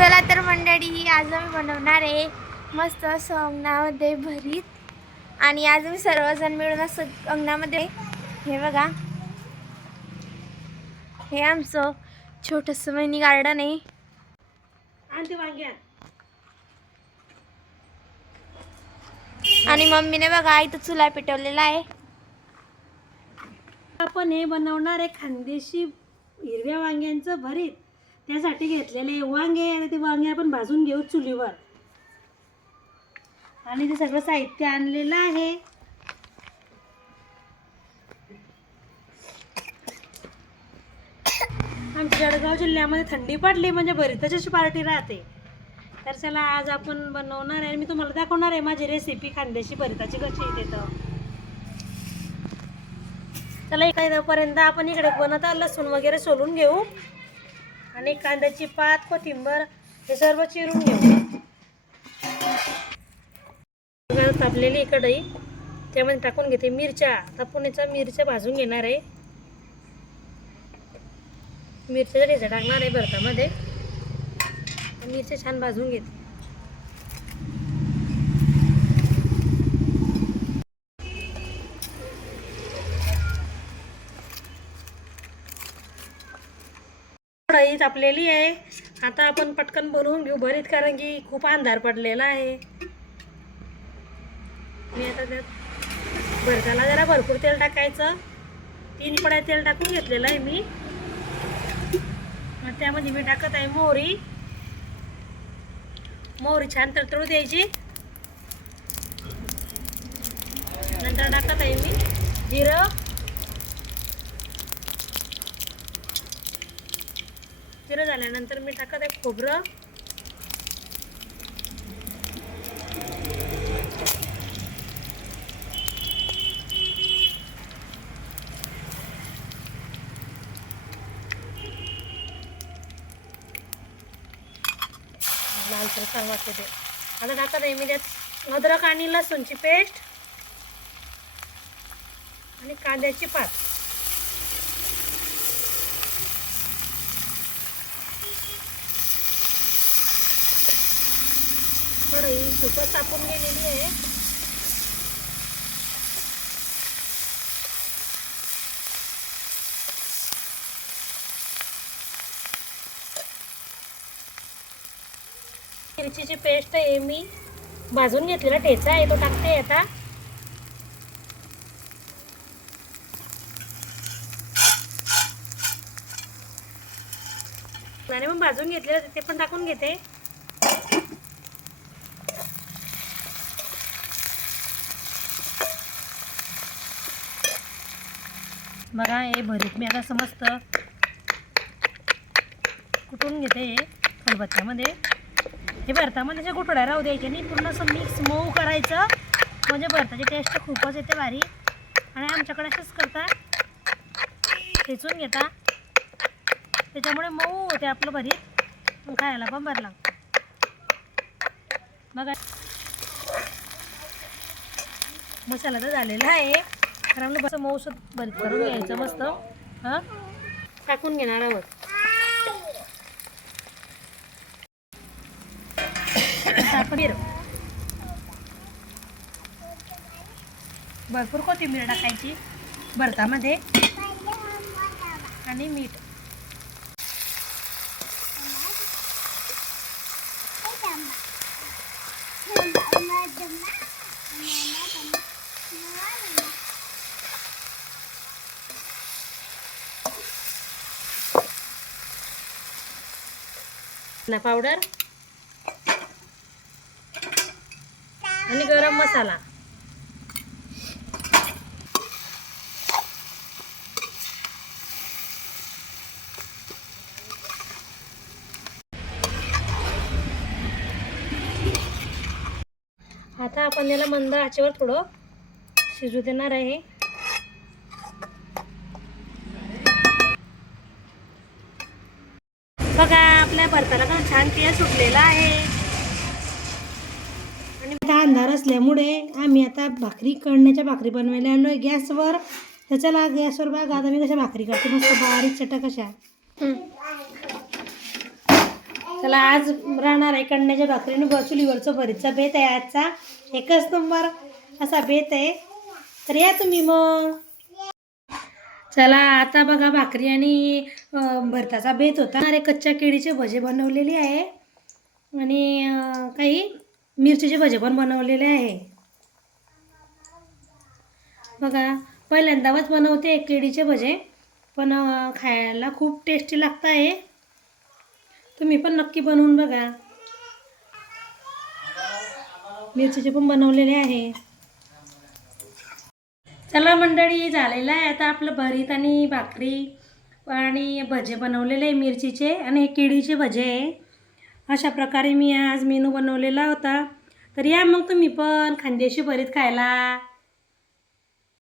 चला तर मंडळी, आज आम्ही बनवणार आहे मस्त असं अंगणामध्ये भरीत. आणि आज मी सर्वजण मिळून असं अंगणामध्ये, हे बघा, हे आमचं छोटंसं मिनी गार्डन आहे. आणि मम्मीने बघा इथं चुला पेटवलेला आहे. आपण हे बनवणार आहे खानदेशी हिरव्या वांग्यांचं भरीत. त्यासाठी घेतलेले वांगे आणि ते वांगे आपण भाजून घेऊ चुलीवर. आणि ते सगळं साहित्य आणलेलं आहे. आमच्या जळगाव जिल्ह्यामध्ये थंडी पडली म्हणजे भरीताची अशी पार्टी राहते. तर चला आज आपण बनवणार आहे. मी तुम्हाला दाखवणार आहे माझी रेसिपी खानदेशी भरीताची कशी येते तर. चला इकडपर्यंत आपण इकडे बनवता लसूण वगैरे सोलून घेऊ आणि कांद्याची पात, कोथिंबर हे सर्व चिरून घेऊ. तापलेली कढई, त्यामध्ये टाकून घेते मिरच्या. तापूनच्या मिरच्या भाजून घेणार आहे. मिरच्या ठेचा टाकणार आहे भरतामध्ये. मिरच्या छान भाजून घेते. कढई तापलेली आहे. आता आपण पटकन बनवून घेऊ भरीत, कारण की खूप अंधार पडलेला आहे. मी आता त्यात भरताला जरा भरपूर तेल टाकायचं. 3 पड्या तेल टाकून घेतलेलं आहे मी. त्यामध्ये मी टाकत आहे मोहरी. मोहरी छान तडतडू द्यायची. नंतर टाकत आहे मी जिरं. जिरं झाल्यानंतर मी टाकत आहे खोबरं. लालसर छान वाटते ते. आता टाकत आहे मी त्यात अद्रक आणि लसूणची पेस्ट आणि कांद्याची पात. कढई खूपच तापून गेलेली आहे. मिरचीची पेस्ट आहे, मी भाजून घेतलेला ठेचा आहे तो टाकते आता. आणि मग भाजून घेतलेलं ते पण टाकून घेते. बघा हे भरीत मी आता समस्त कुटून घेते खलबत्त्यामध्ये. हे भरतामध्ये जे गुठळ्या राहू द्यायचे नाही, पूर्ण असं मिक्स मऊ करायचं, म्हणजे भरताची टेस्ट खूपच येते भारी. आणि आमच्याकडे असंच करतात, ठेचून घेता, त्याच्यामुळे मऊ होते आपलं भरीत, खायला पण बरं लागतं. बघा मसाला तर झालेला आहे. तर आपलं बस मऊसूद भरीत करून घ्यायचं मस्त. टाकून घेणार आहोत. भरपूर कोथिंबीर टाकायची भरतामध्ये आणि मीठ. पावडर आणि गरम मसाला. आता आपण याला मंद आचेवर थोडं शिजू देणार आहे. बघा आपल्या भरताला पण छान तेल सुटलेलं आहे. आणि अंधार असल्यामुळे आम्ही आता भाकरी कळण्याच्या भाकरी बनवायला आलोय गॅसवर. तर चला गॅसवर बघा आता मी कशा भाकरी करते, मस्त बारीक चटक अशा. चला आज राहणार आहे कण्याच्या भाकरीने चुलीवरचं भरीतचा बेत आहे आजचा. एकच नंबर असा बेत आहे. तर या तुम्ही मग. चला आता बघा भाकरी आणि भरताचा बेत होता. अरे कच्च्या केळीचे भजे बनवलेले आहे आणि काही मिरचीचे भजे पण बनवलेले आहे. बघा पहिल्यांदाच बनवते केळीचे भजे, पण खायला खूप टेस्टी लागत आहे. तुम्ही पण नक्की बनवून बघा. मिरचीचे पण बनवलेले आहे. चला मंडळी झालेलं आहे आता आपलं भरीत आणि भाकरी आणि भजे बनवलेले आहे मिरचीचे आणि हे केळीचे भजे आहे. अशा प्रकारे मी आज मेनू बनवलेला होता. तर या मग तुम्ही पण खानदेशी भरीत खायला.